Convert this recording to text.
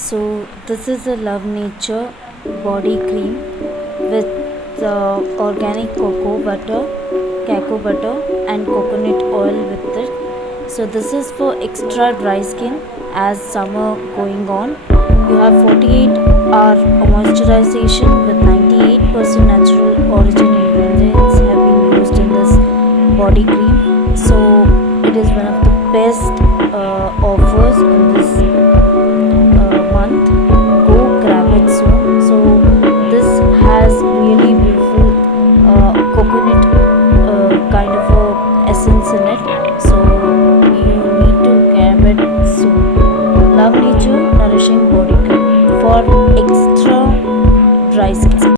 So this is a Love Nature body cream with organic cacao butter and coconut oil with it. So this is for extra dry skin as summer going on. You have 48-hour moisturization with 98% natural origin ingredients have been used in this body cream. So it is one of the best offers in this month. Go grab it soon. So this has really beautiful coconut